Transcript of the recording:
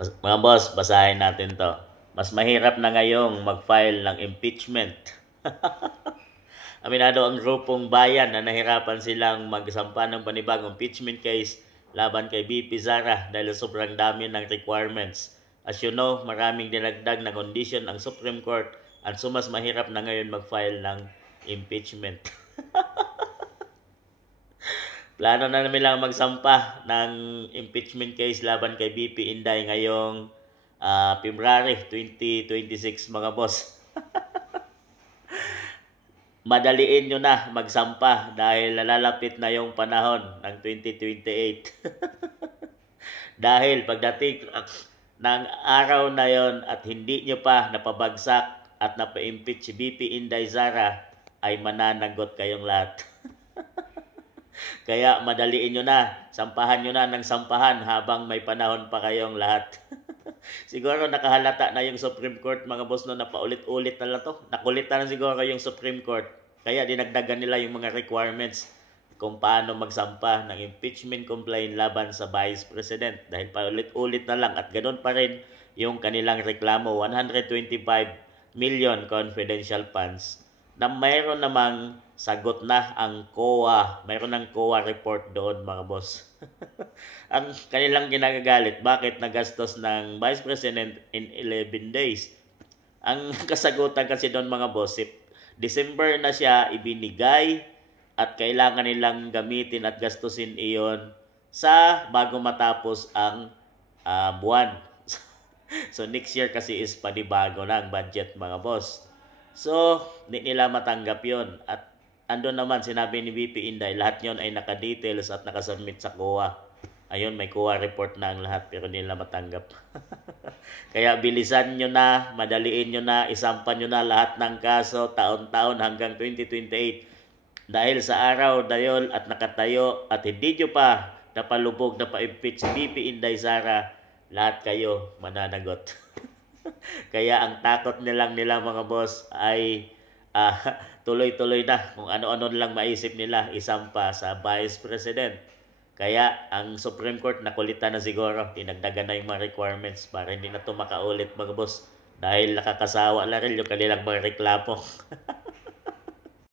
Mga boss, basahin natin to. Mas mahirap na ngayong mag-file ng impeachment. Aminado ang grupong bayan na nahirapan silang magsampa ng panibagong impeachment case laban kay BP Sara dahil sobrang dami ng requirements. As you know, maraming dinagdag na condition ang Supreme Court at so mas mahirap na ngayon mag-file ng impeachment. Plano na namin lang magsampa ng impeachment case laban kay BP Inday ngayong February 2026 mga boss. Madaliin nyo na magsampa dahil nalalapit na yung panahon ng 2028. Dahil pagdating ng araw na yon at hindi nyo pa napabagsak at napa-impeach si BP Inday Sara, ay mananagot kayong lahat. Kaya madaliin nyo na, sampahan nyo na ng sampahan habang may panahon pa kayong lahat. Siguro nakahalata na yung Supreme Court mga boss no, napaulit-ulit na lang to. Nakulitan na siguro yung Supreme Court. Kaya dinagdagan nila yung mga requirements kung paano magsampa ng impeachment complaint laban sa Vice President. Dahil paulit-ulit na lang at ganoon pa rin yung kanilang reklamo, 125 million confidential funds na mayroon namang sagot na ang COA. Mayroon ng COA report doon mga boss. Ang kanilang ginagagalit, bakit nagastos ng Vice President in 11 days? Ang kasagutan kasi doon mga boss, December na siya ibinigay at kailangan nilang gamitin at gastusin iyon sa bago matapos ang buwan. So next year kasi is panibago na ang budget mga boss. So, hindi nila matanggap yon. At andun naman, sinabi ni VP Inday, lahat yon ay naka-details at nakasubmit sa COA. Ayun, may COA report na ang lahat pero hindi nila matanggap. Kaya bilisan nyo na, madaliin nyo na, isampan nyo na lahat ng kaso taon-taon hanggang 2028. Dahil sa araw na yon at nakatayo at hindi nyo pa napalubog na pa-impeach VP Inday Sara, lahat kayo mananagot. Kaya ang takot nilang nila mga boss ay tuloy-tuloy na kung ano-ano lang maisip nila isampa sa Vice President. Kaya ang Supreme Court nakulitan na siguro, dinagdagan na yung mga requirements para hindi na ito makaulit mga boss dahil nakakasawa na rin yung kanilang mga reklamo.